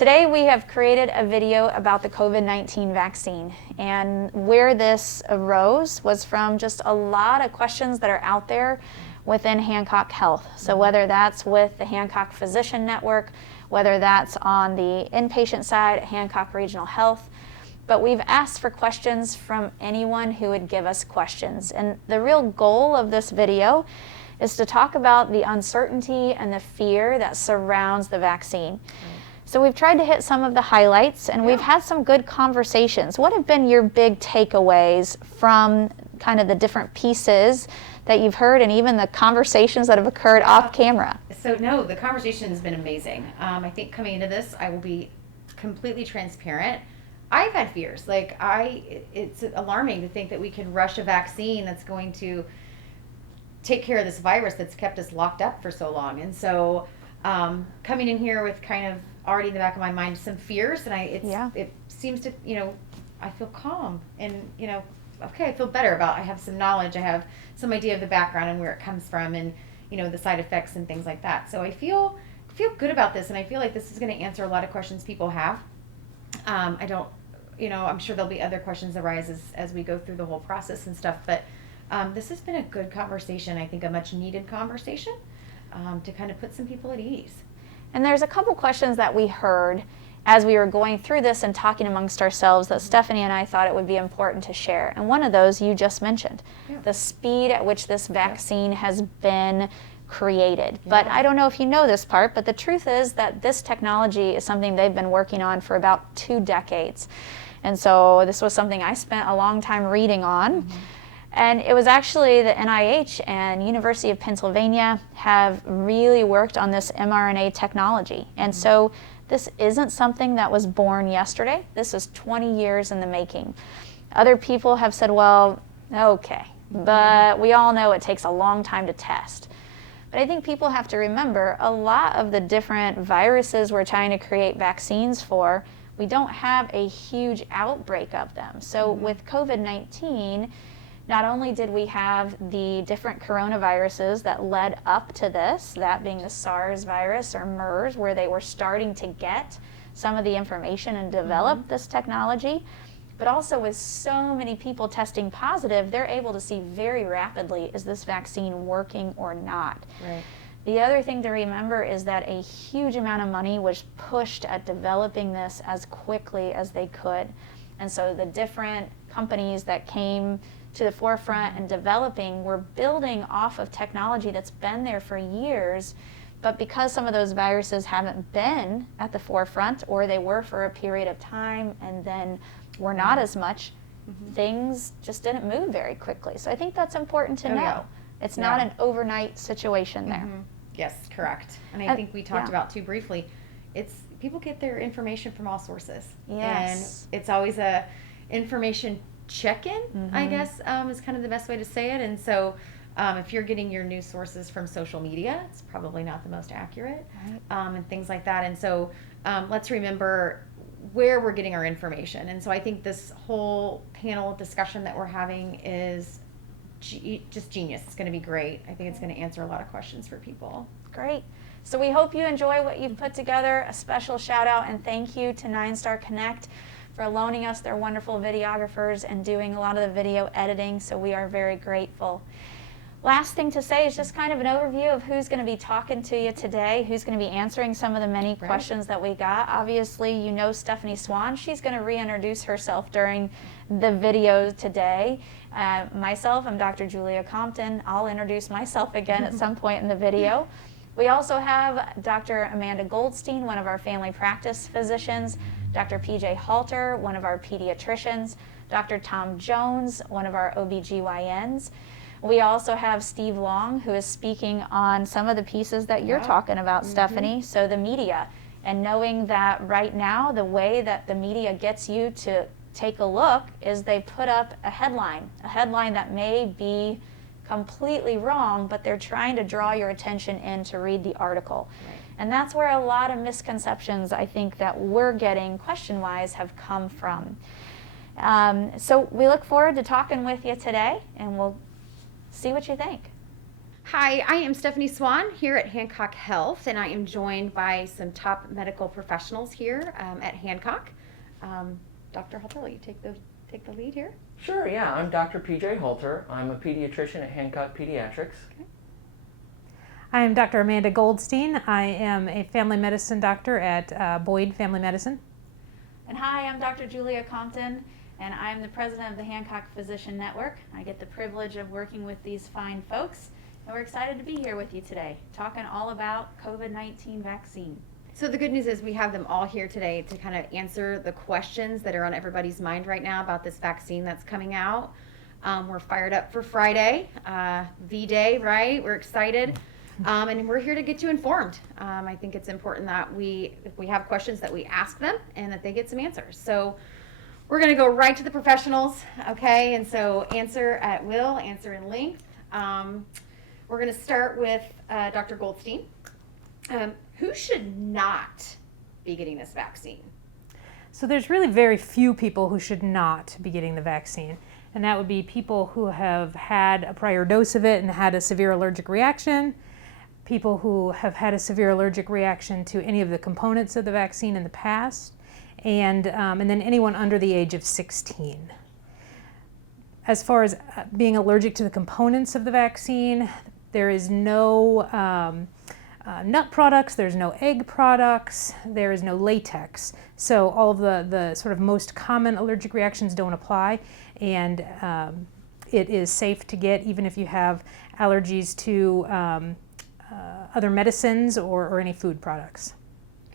Today we have created a video about the COVID-19 vaccine, and where this arose was from just a lot of questions that are out there within Hancock Health. So whether that's with the Hancock Physician Network, whether that's on the inpatient side at Hancock Regional Health, but we've asked for questions from anyone who would give us questions. And the real goal of this video is to talk about the uncertainty and the fear that surrounds the vaccine. So we've tried to hit some of the highlights, and we've had some good conversations. What have been your big takeaways from kind of the different pieces that you've heard, and even the conversations that have occurred off camera? So no, the conversation has been amazing. I think coming into this, I will be completely transparent. I've had fears. It's alarming to think that we can rush a vaccine that's going to take care of this virus that's kept us locked up for so long. And so coming in here with kind of already in the back of my mind some fears, and it seems to, I feel calm, and okay, I feel better about, I have some knowledge, I have some idea of the background and where it comes from, and the side effects and things like that. So I feel good about this, and I feel like this is going to answer a lot of questions people have. I'm sure there'll be other questions arise as we go through the whole process and stuff, but this has been a good conversation. I think a much needed conversation to kind of put some people at ease. And there's a couple questions that we heard as we were going through this and talking amongst ourselves that Stephanie and I thought it would be important to share. And one of those you just mentioned, the speed at which this vaccine has been created. But I don't know if you know this part, but the truth is that this technology is something they've been working on for about 2 decades. And so this was something I spent a long time reading on. And it was actually the NIH and University of Pennsylvania have really worked on this mRNA technology. And so this isn't something that was born yesterday. This is 20 years in the making. Other people have said, well, okay, but we all know it takes a long time to test. But I think people have to remember a lot of the different viruses we're trying to create vaccines for, we don't have a huge outbreak of them. So with COVID-19, not only did we have the different coronaviruses that led up to this, that being the SARS virus or MERS, where they were starting to get some of the information and develop this technology, but also with so many people testing positive, they're able to see very rapidly, is this vaccine working or not? Right. The other thing to remember is that a huge amount of money was pushed at developing this as quickly as they could. And so the different companies that came to the forefront and developing were building off of technology that's been there for years, but because some of those viruses haven't been at the forefront, or they were for a period of time and then were not as much, things just didn't move very quickly. So I think that's important to know. It's not an overnight situation there. Yes, correct. And I think we talked about too briefly, it's people get their information from all sources. Yes. And it's always a information check-in, I guess, is kind of the best way to say it. And so if you're getting your news sources from social media, it's probably not the most accurate, and things like that. And so let's remember where we're getting our information. And so I think this whole panel discussion that we're having is just genius. It's going to be great. I think it's going to answer a lot of questions for people. Great. So we hope you enjoy what you've put together. A special shout out and thank you to 9-Star Connect for loaning us their wonderful videographers and doing a lot of the video editing, so we are very grateful. Last thing to say is just kind of an overview of who's going to be talking to you today, who's going to be answering some of the many questions that we got. Obviously, you know Stephanie Swan. She's going to reintroduce herself during the video today. Myself, I'm Dr. Julia Compton. I'll introduce myself again at some point in the video. We also have Dr. Amanda Goldstein, one of our family practice physicians, Dr. PJ Halter, one of our pediatricians, Dr. Tom Jones, one of our OBGYNs. We also have Steve Long, who is speaking on some of the pieces that you're talking about, Stephanie. So the media, and knowing that right now the way that the media gets you to take a look is they put up a headline that may be completely wrong, but they're trying to draw your attention in to read the article. And that's where a lot of misconceptions, I think, that we're getting question-wise have come from. So we look forward to talking with you today, and we'll see what you think. Hi, I am Stephanie Swan here at Hancock Health, and I am joined by some top medical professionals here at Hancock. Dr. Halter, will you take the lead here? Sure, yeah. I'm Dr. PJ Halter. I'm a pediatrician at Hancock Pediatrics. Okay. I am Dr. Amanda Goldstein. I am a family medicine doctor at Boyd Family Medicine. And hi, I'm Dr. Julia Compton, and I'm the president of the Hancock Physician Network. I get the privilege of working with these fine folks, and we're excited to be here with you today, talking all about COVID-19 vaccine. So the good news is we have them all here today to kind of answer the questions that are on everybody's mind right now about this vaccine that's coming out. We're fired up for Friday, V-Day, right? We're excited. And we're here to get you informed. I think it's important that if we have questions, that we ask them and that they get some answers. So we're going to go right to the professionals, okay? And so answer at will, answer in length. We're going to start with Dr. Goldstein. Who should not be getting this vaccine? So there's really very few people who should not be getting the vaccine. And that would be people who have had a prior dose of it and had a severe allergic reaction, people who have had a severe allergic reaction to any of the components of the vaccine in the past, and then anyone under the age of 16. As far as being allergic to the components of the vaccine, there is no nut products, there's no egg products, there is no latex. So all of the sort of most common allergic reactions don't apply, and it is safe to get even if you have allergies to other medicines or any food products.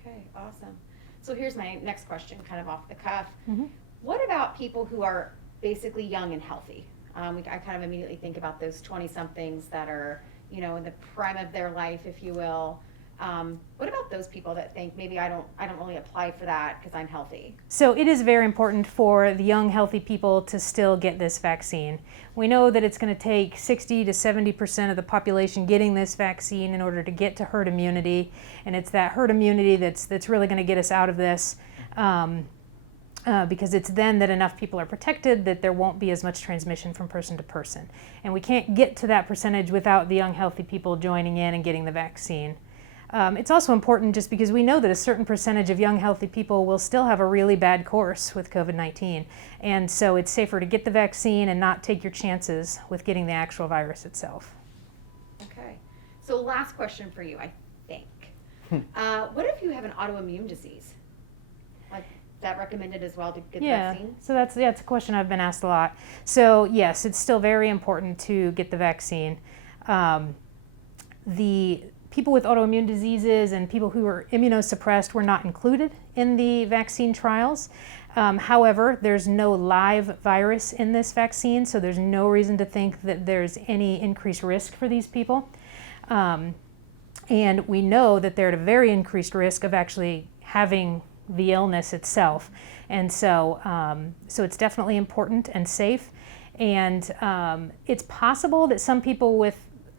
Okay, awesome. So here's my next question, kind of off the cuff. Mm-hmm. What about people who are basically young and healthy? I kind of immediately think about those 20-somethings that are, in the prime of their life, if you will. What about those people that think maybe I don't really apply for that because I'm healthy? So it is very important for the young, healthy people to still get this vaccine. We know that it's going to take 60 to 70% of the population getting this vaccine in order to get to herd immunity, and it's that herd immunity that's really going to get us out of this. Because it's then that enough people are protected that there won't be as much transmission from person to person. And we can't get to that percentage without the young, healthy people joining in and getting the vaccine. It's also important just because we know that a certain percentage of young, healthy people will still have a really bad course with COVID-19. And so it's safer to get the vaccine and not take your chances with getting the actual virus itself. Okay. So last question for you, I think. What if you have an autoimmune disease? Is that recommended as well to get the vaccine? So that's a question I've been asked a lot. So yes, it's still very important to get the vaccine. The people with autoimmune diseases and people who are immunosuppressed were not included in the vaccine trials. However, there's no live virus in this vaccine, so there's no reason to think that there's any increased risk for these people. And we know that they're at a very increased risk of actually having the illness itself. And so it's definitely important and safe. And it's possible that some people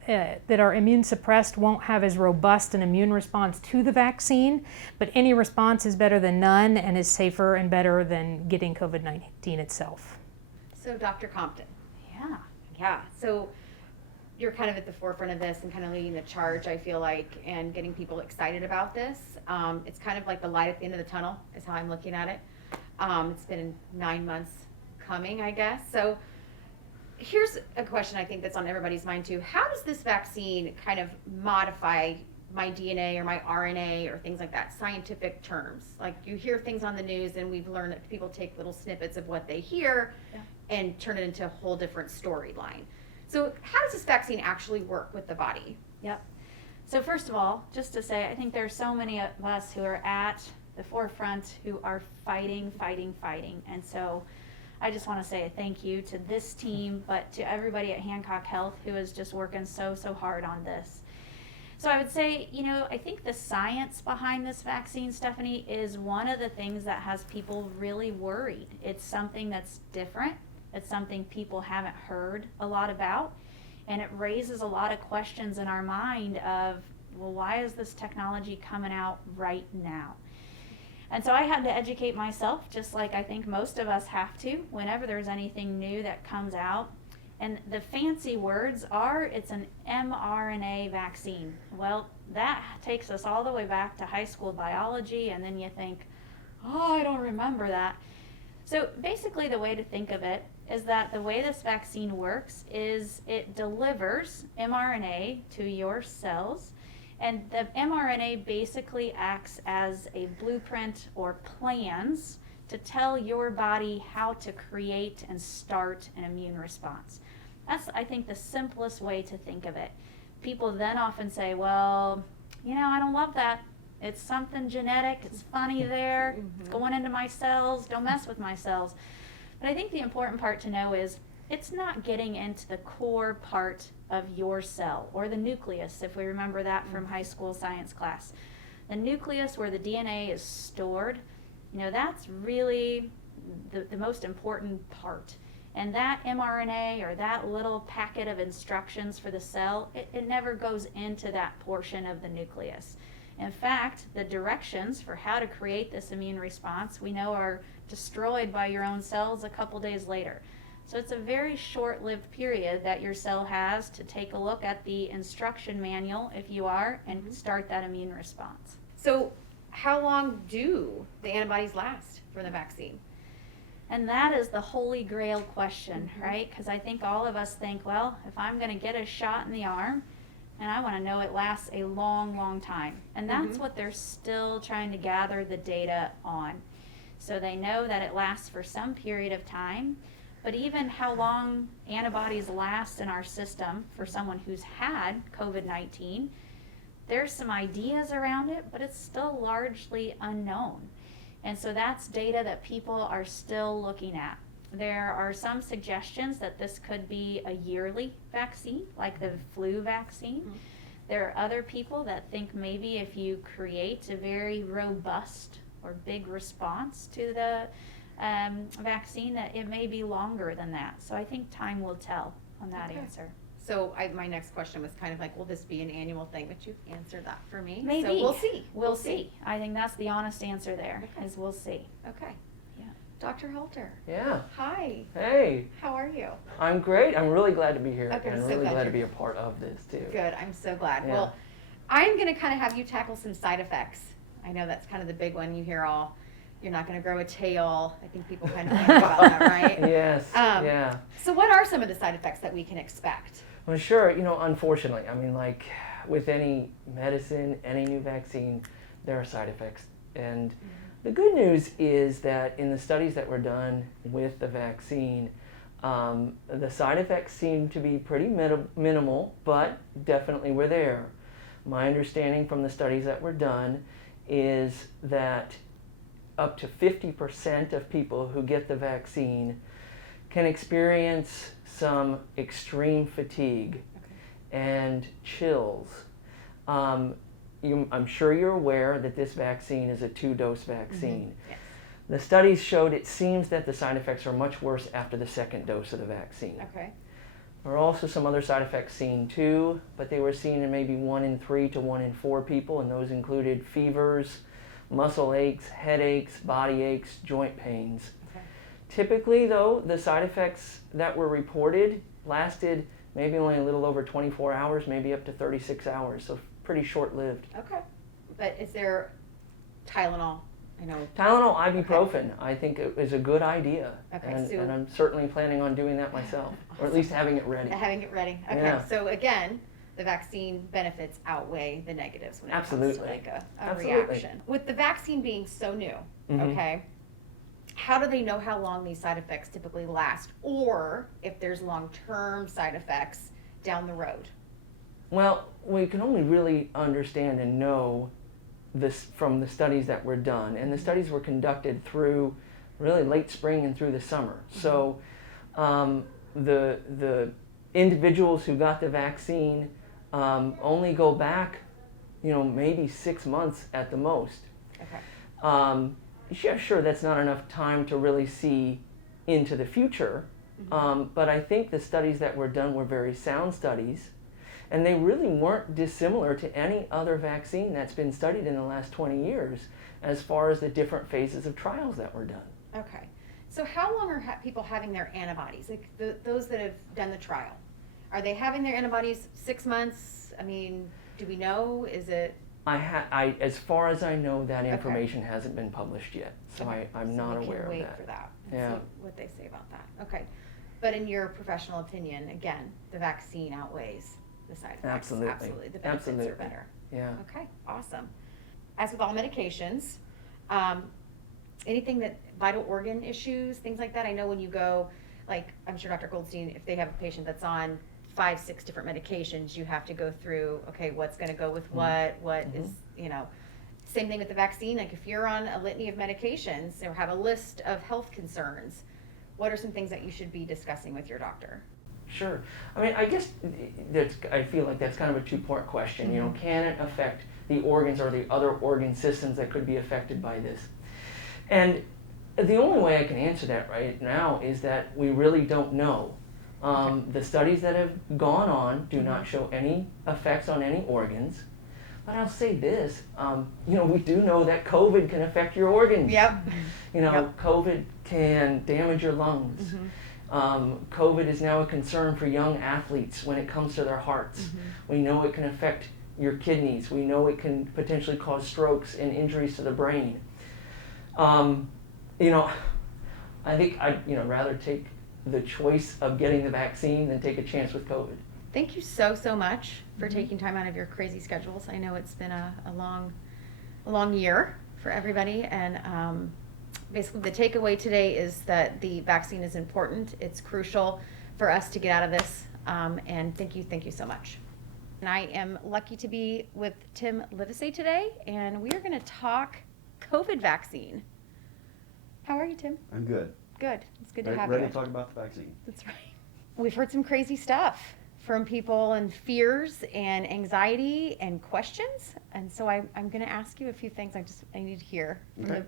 that are immune suppressed won't have as robust an immune response to the vaccine, but any response is better than none and is safer and better than getting COVID-19 itself. So Dr. Compton. Yeah. So you're kind of at the forefront of this and kind of leading the charge, I feel like, and getting people excited about this. It's kind of like the light at the end of the tunnel is how I'm looking at it. It's been 9 months coming, I guess. So here's a question I think that's on everybody's mind too. How does this vaccine kind of modify my DNA or my RNA or things like that, scientific terms? Like you hear things on the news and we've learned that people take little snippets of what they hear and turn it into a whole different storyline. So how does this vaccine actually work with the body? Yep. So first of all, just to say, I think there's so many of us who are at the forefront who are fighting. And so I just want to say a thank you to this team, but to everybody at Hancock Health who is just working so hard on this. So I would say, I think the science behind this vaccine, Stephanie, is one of the things that has people really worried. It's something that's different. It's something people haven't heard a lot about, and it raises a lot of questions in our mind of, well, why is this technology coming out right now? And so I had to educate myself, just like I think most of us have to, whenever there's anything new that comes out. And the fancy words are, it's an mRNA vaccine. Well, that takes us all the way back to high school biology, and then you think, oh, I don't remember that. So basically the way to think of it is that the way this vaccine works is it delivers mRNA to your cells, and the mRNA basically acts as a blueprint or plans to tell your body how to create and start an immune response. That's, I think, the simplest way to think of it. People then often say, well, I don't love that. It's something genetic, it's funny there, it's going into my cells, don't mess with my cells. But I think the important part to know is it's not getting into the core part of your cell, or the nucleus, if we remember that from high school science class. The nucleus, where the DNA is stored, that's really the most important part. And that mRNA, or that little packet of instructions for the cell, it never goes into that portion of the nucleus. In fact, the directions for how to create this immune response, we know, are destroyed by your own cells a couple days later. So it's a very short-lived period that your cell has to take a look at the instruction manual, if you are, and start that immune response. So how long do the antibodies last for the vaccine? And that is the holy grail question, right? Because I think all of us think, well, if I'm going to get a shot in the arm, and I want to know it lasts a long, long time. And that's what they're still trying to gather the data on. So they know that it lasts for some period of time, but even how long antibodies last in our system for someone who's had COVID-19, there's some ideas around it, but it's still largely unknown. And so that's data that people are still looking at. There are some suggestions that this could be a yearly vaccine, like the flu vaccine. There are other people that think maybe if you create a very robust or big response to the vaccine, that it may be longer than that. So I think time will tell on that answer. So my next question was kind of like, will this be an annual thing? But you've answered that for me. Maybe. So we'll see. We'll see. I think that's the honest answer there, is we'll see. Okay. Yeah. Dr. Halter. Yeah. Hi. Hey. How are you? I'm great. I'm really glad to be here. Okay, and so really glad glad to you're- be a part of this too. Good. I'm so glad. Yeah. Well, I'm going to kind of have you tackle some side effects. I know that's kind of the big one. You hear all, you're not going to grow a tail. I think people kind of think about that, right? Yes. Yeah. So what are some of the side effects that we can expect? Well, sure. Unfortunately, I mean, like with any medicine, any new vaccine, there are side effects. And the good news is that in the studies that were done with the vaccine, the side effects seem to be pretty minimal, but definitely were there. My understanding from the studies that were done is that up to 50% of people who get the vaccine can experience some extreme fatigue and chills. I'm sure you're aware that this vaccine is a 2-dose vaccine. Yes. The studies showed it seems that the side effects are much worse after the second dose of the vaccine. Okay. There are also some other side effects seen too, but they were seen in maybe 1 in 3 to 1 in 4 people, and those included fevers, muscle aches, headaches, body aches, joint pains. Okay. Typically, though, the side effects that were reported lasted maybe only a little over 24 hours, maybe up to 36 hours, so pretty short-lived. Okay. But is there Tylenol? I know. Tylenol, ibuprofen, I think it is a good idea. Okay, and, so- and I'm certainly planning on doing that myself, or at least having it ready. Having it ready. Okay. Yeah. So again, the vaccine benefits outweigh the negatives when it comes to Absolutely. like a Absolutely. reaction. With the vaccine being so new, Mhm. okay, how do they know how long these side effects typically last, or if there's long-term side effects down the road? Well, we can only really understand and know this from the studies that were done, and the studies were conducted through really late spring and through the summer. So the individuals who got the vaccine only go back, maybe 6 months at the most. Okay. Yeah, sure, that's not enough time to really see into the future, but I think the studies that were done were very sound studies, and they really weren't dissimilar to any other vaccine that's been studied in the last 20 years as far as the different phases of trials that were done. Okay. So how long are people having their antibodies? Like those that have done the trial, are they having their antibodies 6 months? I mean, do we know? Is it? As far as I know, that information hasn't been published yet, so Okay. I'm So not we can aware of wait that. for that. And Yeah. see what they say about that. Okay. But in your professional opinion, again, the vaccine outweighs the side effects. Absolutely. Absolutely. The benefits are Absolutely. better. Yeah. Okay. Awesome. As with all medications, anything that vital organ issues, things like that. I know when you go, like I'm sure Dr. Goldstein, if they have a patient that's on 5, 6 different medications, you have to go through, okay, what's going to go with what is, same thing with the vaccine. Like if you're on a litany of medications or have a list of health concerns, what are some things that you should be discussing with your doctor? Sure. I mean, I guess I feel like that's kind of a two-part question. You know, can it affect the organs or the other organ systems that could be affected by this? And the only way I can answer that right now is that we really don't know. The studies that have gone on do not show any effects on any organs. But I'll say this, we do know that COVID can affect your organs. Yep. COVID can damage your lungs. COVID is now a concern for young athletes when it comes to their hearts. We know it can affect your kidneys. We know it can potentially cause strokes and injuries to the brain. I think I'd rather take the choice of getting the vaccine than take a chance with COVID. Thank you so much for taking time out of your crazy schedules. I know it's been a long year for everybody, and basically the takeaway today is that the vaccine is important. It's crucial for us to get out of this, and thank you so much. And I am lucky to be with Tim Livesey today, and we are going to talk COVID vaccine. How are you, Tim? I'm good. Good. It's good to have Ready you. to talk about the vaccine. That's right. We've heard some crazy stuff from people and fears and anxiety and questions. And so I'm going to ask you a few things I need to hear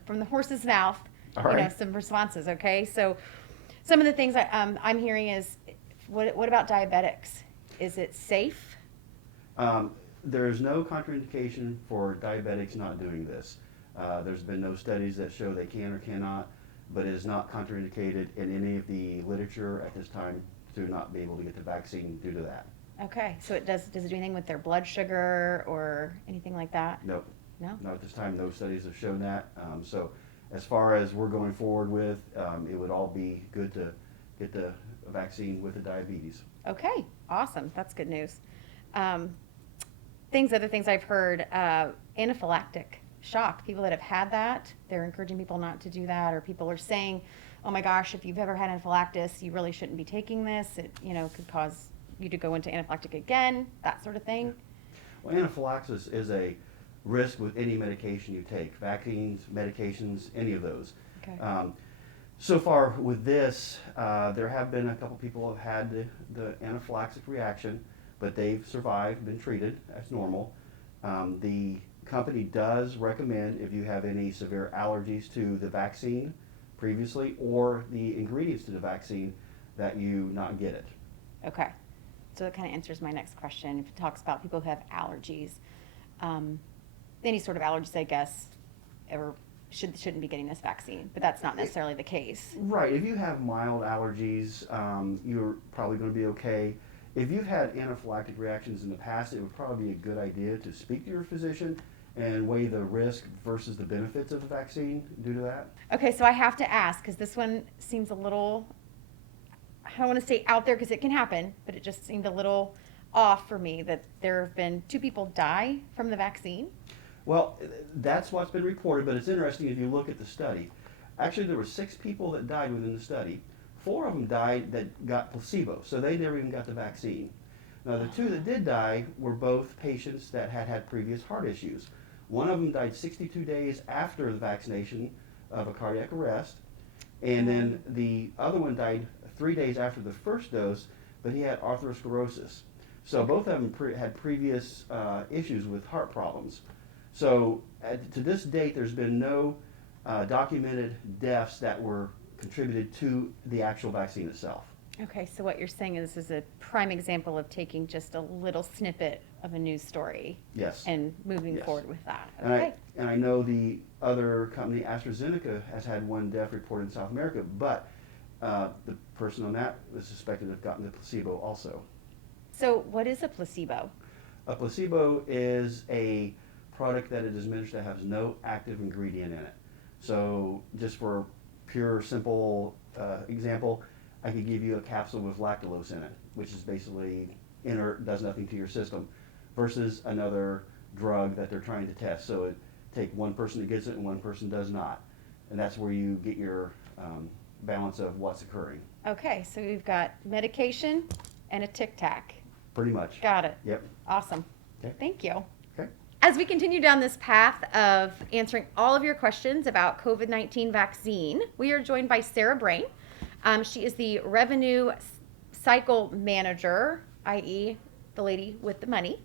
from the horse's mouth, All right. some responses, okay? So some of the things I'm hearing is, what about diabetics? Is it safe? There's no contraindication for diabetics not doing this. There's been no studies that show they can or cannot, but it is not contraindicated in any of the literature at this time to not be able to get the vaccine due to that. Okay, so does it do anything with their blood sugar or anything like that? Nope. No? Not at this time. No studies have shown that. So as far as we're going forward with, it would all be good to get the vaccine with the diabetes. Okay, awesome. That's good news. Other things I've heard, anaphylactic shock. People that have had that, they're encouraging people not to do that, or people are saying, oh my gosh, if you've ever had anaphylaxis, you really shouldn't be taking this. It, could cause you to go into anaphylactic again, that sort of thing. Well, anaphylaxis is a risk with any medication you take, vaccines, medications, any of those. Okay. So far with this, there have been a couple people who have had the anaphylactic reaction, but they've survived, been treated as normal. The company does recommend, if you have any severe allergies to the vaccine previously or the ingredients to the vaccine, that you not get it. Okay. So that kind of answers my next question. If it talks about people who have allergies, any sort of allergies, I guess, shouldn't be getting this vaccine, but that's not necessarily the case. Right. If you have mild allergies, you're probably going to be okay. If you've had anaphylactic reactions in the past, it would probably be a good idea to speak to your physician and weigh the risk versus the benefits of the vaccine due to that. Okay, so I have to ask, because this one seems a little, I don't want to say out there because it can happen, but it just seemed a little off for me that there have been 2 people die from the vaccine. Well, that's what's been reported, but it's interesting if you look at the study. Actually, there were 6 people that died within the study. 4 of them died that got placebo, so they never even got the vaccine. Now, the 2 that did die were both patients that had previous heart issues. One of them died 62 days after the vaccination of a cardiac arrest, and then the other one died 3 days after the first dose, but he had atherosclerosis. So both of them had previous issues with heart problems. So to this date, there's been no documented deaths that were contributed to the actual vaccine itself. Okay, so what you're saying is this is a prime example of taking just a little snippet of a news story Yes. and moving Yes. forward with that. And Okay. And I know the other company, AstraZeneca, has had one death report in South America, but the person on that was suspected to have gotten the placebo also. So what is a placebo? A placebo is a product that it is administered that has no active ingredient in it. So just for pure, simple example, I could give you a capsule with lactulose in it, which is basically inert, does nothing to your system, versus another drug that they're trying to test. So it take one person that gets it and one person does not. And that's where you get your balance of what's occurring. Okay, so we've got medication and a Tic Tac. Pretty much. Got it. Yep. Awesome. Okay. Thank you. Okay. As we continue down this path of answering all of your questions about COVID-19 vaccine, we are joined by Sarah Brain. She is the revenue cycle manager, i.e. the lady with the money.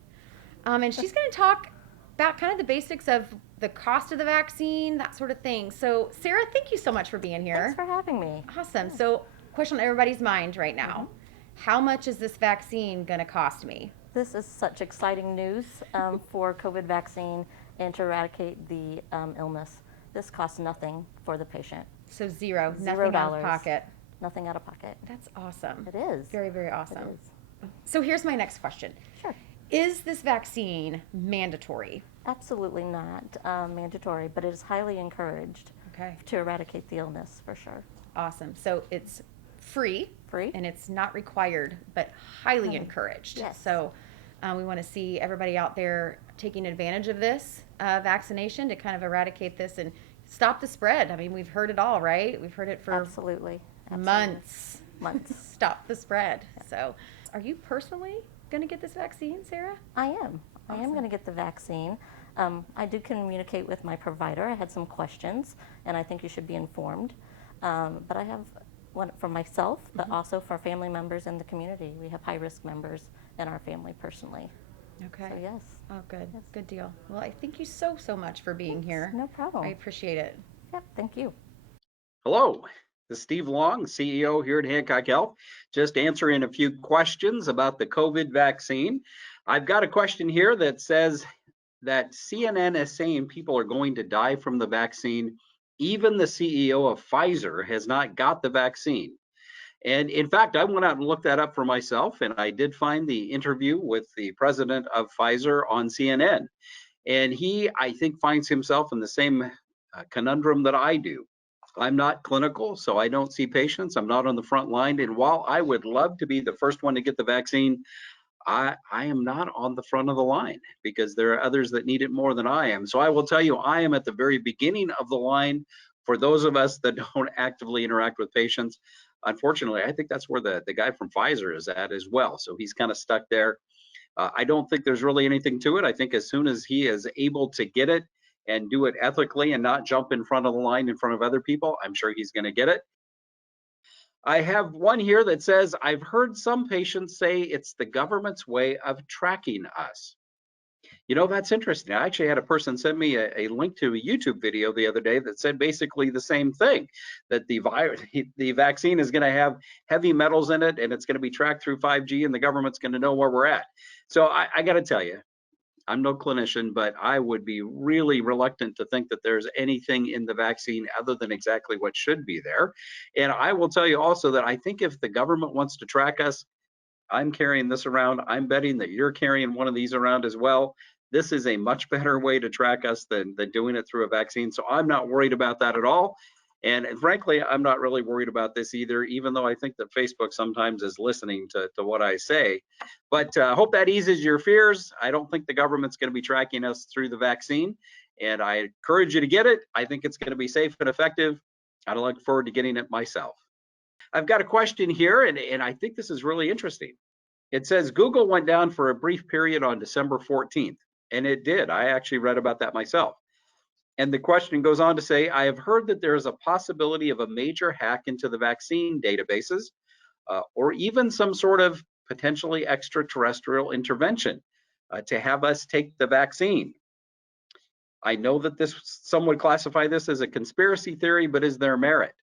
And she's going to talk about kind of the basics of the cost of the vaccine, that sort of thing. So Sarah, thank you so much for being here. Thanks for having me. Awesome. So question on everybody's mind right now. How much is this vaccine going to cost me? This is such exciting news for COVID vaccine and to eradicate the illness. This costs nothing for the patient. So zero, $0. nothing out of pocket. Nothing out of pocket. That's awesome. It is. Very, very awesome. It is. So here's my next question. Sure. Is this vaccine mandatory? Absolutely not mandatory, but it is highly encouraged Okay. to eradicate the illness for sure. Awesome. So it's free. Free. And it's not required, but highly encouraged. Yes. So we want to see everybody out there taking advantage of this vaccination to kind of eradicate this and stop the spread. I mean, we've heard it all, right? We've heard it for Absolutely. months. Months. Stop the spread. So are you personally going to get this vaccine, Sarah? I am. I am Awesome. going to get the vaccine. I did communicate with my provider. I had some questions, and I think you should be informed. But I have one for myself, but also for family members in the community. We have high-risk members in our family personally. Okay. So yes. Oh, good. Yes. Good deal. Well, I thank you so, so much for being Thanks. here. No problem. I appreciate it. Yep, thank you. Hello, this is Steve Long, CEO here at Hancock Health. Just answering a few questions about the COVID vaccine. I've got a question here that says that CNN is saying people are going to die from the vaccine. Even the CEO of Pfizer has not got the vaccine. And in fact, I went out and looked that up for myself, and I did find the interview with the president of Pfizer on CNN. And he, I think, finds himself in the same conundrum that I do. I'm not clinical, so I don't see patients. I'm not on the front line. And while I would love to be the first one to get the vaccine, I am not on the front of the line because there are others that need it more than I am. So I will tell you, I am at the very beginning of the line for those of us that don't actively interact with patients. Unfortunately, I think that's where the guy from Pfizer is at as well. So he's kind of stuck there. I don't think there's really anything to it. I think as soon as he is able to get it and do it ethically and not jump in front of the line in front of other people, I'm sure he's going to get it. I have one here that says, I've heard some patients say it's the government's way of tracking us. You know, that's interesting. I actually had a person send me a link to a YouTube video the other day that said basically the same thing, that the vaccine is going to have heavy metals in it and it's going to be tracked through 5G and the government's going to know where we're at. So I got to tell you, I'm no clinician, but I would be really reluctant to think that there's anything in the vaccine other than exactly what should be there. And I will tell you also that I think if the government wants to track us, I'm carrying this around. I'm betting that you're carrying one of these around as well. This is a much better way to track us than doing it through a vaccine. So I'm not worried about that at all. And frankly, I'm not really worried about this either, even though I think that Facebook sometimes is listening to what I say. But I hope that eases your fears. I don't think the government's going to be tracking us through the vaccine. And I encourage you to get it. I think it's going to be safe and effective. I look forward to getting it myself. I've got a question here, and I think this is really interesting. It says Google went down for a brief period on December 14th, and it did. I actually read about that myself. And the question goes on to say, I have heard that there is a possibility of a major hack into the vaccine databases, or even some sort of potentially extraterrestrial intervention to have us take the vaccine. I know that some would classify this as a conspiracy theory, but is there merit?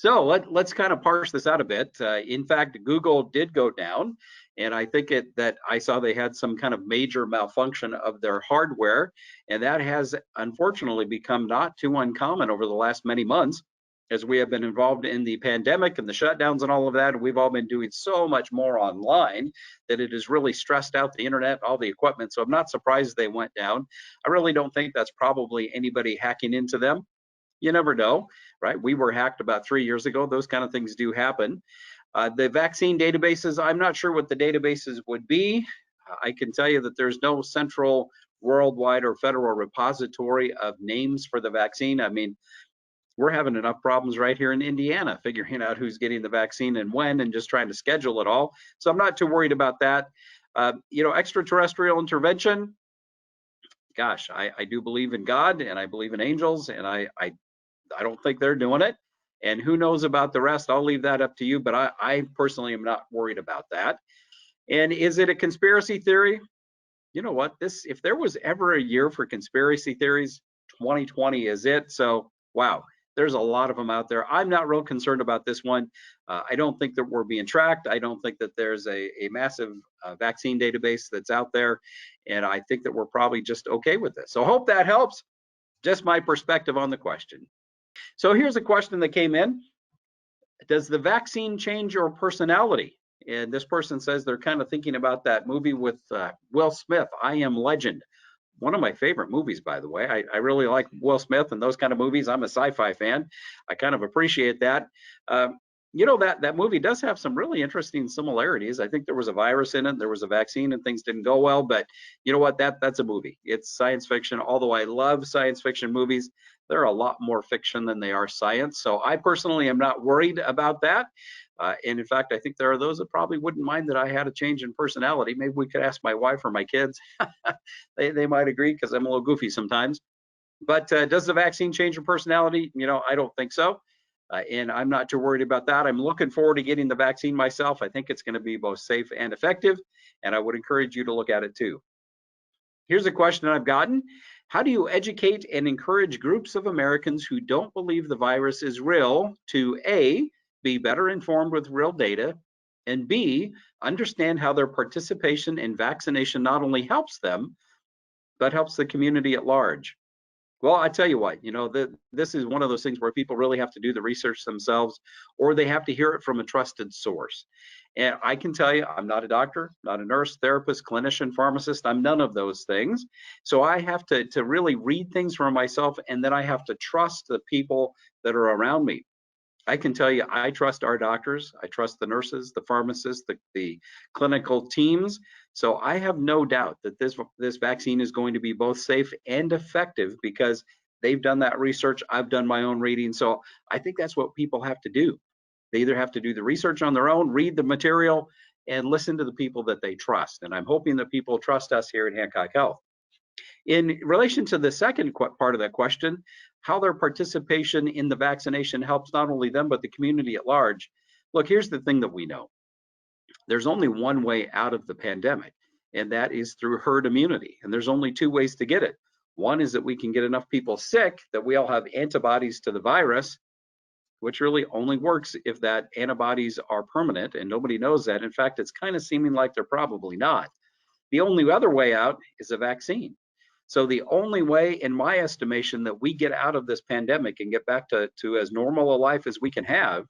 So let's kind of parse this out a bit. In fact, Google did go down, and I think that I saw they had some kind of major malfunction of their hardware, and that has unfortunately become not too uncommon over the last many months as we have been involved in the pandemic and the shutdowns and all of that. We've all been doing so much more online that it has really stressed out the internet, all the equipment. So I'm not surprised they went down. I really don't think that's probably anybody hacking into them. You never know, right? We were hacked about 3 years ago. Those kind of things do happen. The vaccine databases, I'm not sure what the databases would be. I can tell you that there's no central worldwide or federal repository of names for the vaccine. I mean, we're having enough problems right here in Indiana figuring out who's getting the vaccine and when and just trying to schedule it all. So I'm not too worried about that. Extraterrestrial intervention, gosh, I do believe in God and I believe in angels, and I don't think they're doing it. And who knows about the rest? I'll leave that up to you, but I personally am not worried about that. And is it a conspiracy theory? You know what? If there was ever a year for conspiracy theories, 2020 is it. So, wow, there's a lot of them out there. I'm not real concerned about this one. I don't think that we're being tracked. I don't think that there's a massive vaccine database that's out there. And I think that we're probably just okay with this. So, hope that helps. Just my perspective on the question. So here's a question that came in. Does the vaccine change your personality? And this person says they're kind of thinking about that movie with Will Smith, I Am Legend. One of my favorite movies, by the way. I really like Will Smith and those kind of movies. I'm a sci-fi fan. I kind of appreciate that. That movie does have some really interesting similarities. I think there was a virus in it, there was a vaccine, and things didn't go well. But you know what? That's a movie. It's science fiction. Although I love science fiction movies, they're a lot more fiction than they are science. So I personally am not worried about that. And in fact, I think there are those that probably wouldn't mind that I had a change in personality. Maybe we could ask my wife or my kids. They might agree because I'm a little goofy sometimes. But does the vaccine change your personality? I don't think so. And I'm not too worried about that. I'm looking forward to getting the vaccine myself. I think it's going to be both safe and effective. And I would encourage you to look at it too. Here's a question I've gotten. How do you educate and encourage groups of Americans who don't believe the virus is real to A, be better informed with real data, and B, understand how their participation in vaccination not only helps them, but helps the community at large? Well, I tell you what, this is one of those things where people really have to do the research themselves, or they have to hear it from a trusted source. And I can tell you, I'm not a doctor, not a nurse, therapist, clinician, pharmacist. I'm none of those things. So I have to really read things for myself, and then I have to trust the people that are around me. I can tell you, I trust our doctors. I trust the nurses, the pharmacists, the clinical teams. So I have no doubt that this vaccine is going to be both safe and effective because they've done that research. I've done my own reading. So I think that's what people have to do. They either have to do the research on their own, read the material, and listen to the people that they trust. And I'm hoping that people trust us here at Hancock Health. In relation to the second part of that question, how their participation in the vaccination helps not only them, but the community at large. Look, here's the thing that we know. There's only one way out of the pandemic, and that is through herd immunity. And there's only two ways to get it. One is that we can get enough people sick that we all have antibodies to the virus, which really only works if that antibodies are permanent, and nobody knows that. In fact, it's kind of seeming like they're probably not. The only other way out is a vaccine. So the only way, in my estimation, that we get out of this pandemic and get back to as normal a life as we can have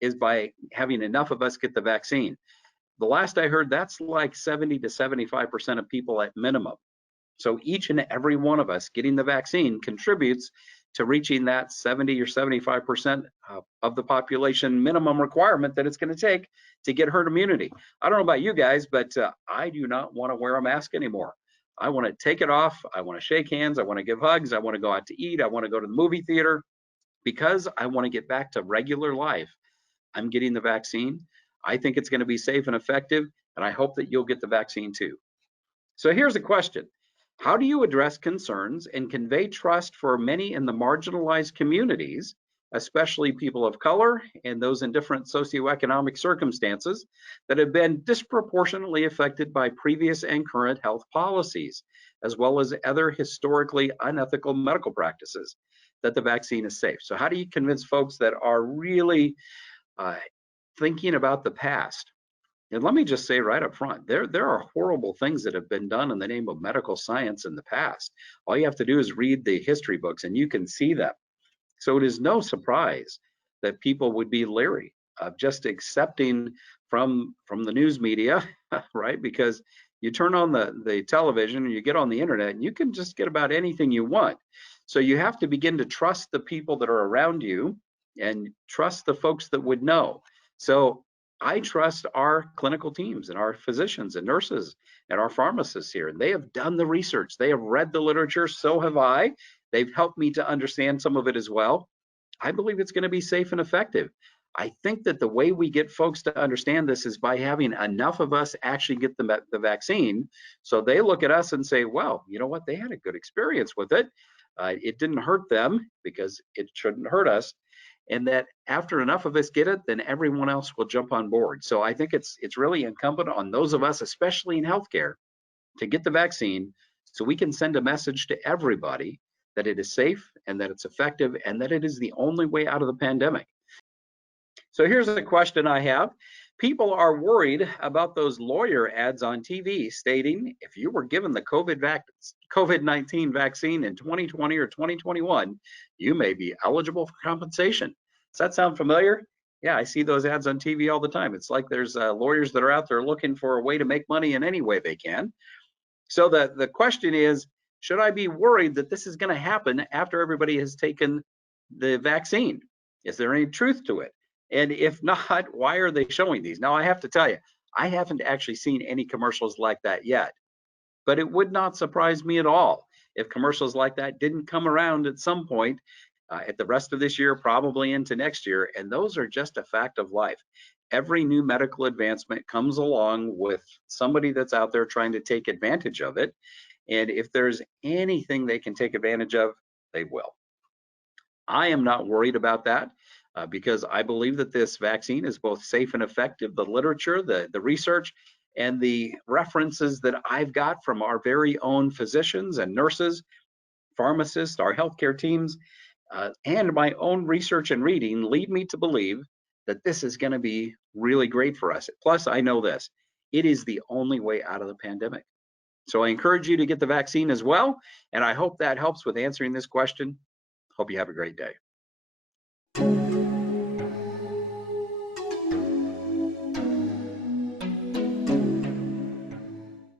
is by having enough of us get the vaccine. The last I heard, that's like 70 to 75% of people at minimum. So each and every one of us getting the vaccine contributes to reaching that 70 or 75% of the population minimum requirement that it's going to take to get herd immunity. I don't know about you guys, but I do not want to wear a mask anymore. I want to take it off. I want to shake hands. I want to give hugs. I want to go out to eat. I want to go to the movie theater because I want to get back to regular life. I'm getting the vaccine. I think it's going to be safe and effective, and I hope that you'll get the vaccine too. So here's a question. How do you address concerns and convey trust for many in the marginalized communities, especially people of color and those in different socioeconomic circumstances that have been disproportionately affected by previous and current health policies, as well as other historically unethical medical practices? that the vaccine is safe. So how do you convince folks that are really thinking about the past? And let me just say right up front, there are horrible things that have been done in the name of medical science in the past. All you have to do is read the history books and you can see them. So it is no surprise that people would be leery of just accepting from the news media, right? Because you turn on the television and you get on the internet and you can just get about anything you want. So you have to begin to trust the people that are around you and trust the folks that would know. So I trust our clinical teams and our physicians and nurses and our pharmacists here. And they have done the research. They have read the literature. So have I. They've helped me to understand some of it as well. I believe it's going to be safe and effective. I think that the way we get folks to understand this is by having enough of us actually get the vaccine. So they look at us and say, well, you know what? They had a good experience with it. It didn't hurt them because it shouldn't hurt us. And that after enough of us get it, then everyone else will jump on board. So I think it's really incumbent on those of us, especially in healthcare, to get the vaccine so we can send a message to everybody that it is safe and that it's effective and that it is the only way out of the pandemic. So here's a question I have. People are worried about those lawyer ads on TV stating if you were given the COVID-19 vaccine in 2020 or 2021, you may be eligible for compensation. Does that sound familiar? Yeah, I see those ads on TV all the time. It's like there's lawyers that are out there looking for a way to make money in any way they can. So the question is, should I be worried that this is going to happen after everybody has taken the vaccine? Is there any truth to it? And if not, why are they showing these? Now, I have to tell you, I haven't actually seen any commercials like that yet, but it would not surprise me at all if commercials like that didn't come around at some point at the rest of this year, probably into next year. And those are just a fact of life. Every new medical advancement comes along with somebody that's out there trying to take advantage of it. And if there's anything they can take advantage of, they will. I am not worried about that because I believe that this vaccine is both safe and effective. The literature, the research, and the references that I've got from our very own physicians and nurses, pharmacists, our healthcare teams, and my own research and reading lead me to believe that this is going to be really great for us. Plus, I know this, it is the only way out of the pandemic. So I encourage you to get the vaccine as well. And I hope that helps with answering this question. Hope you have a great day.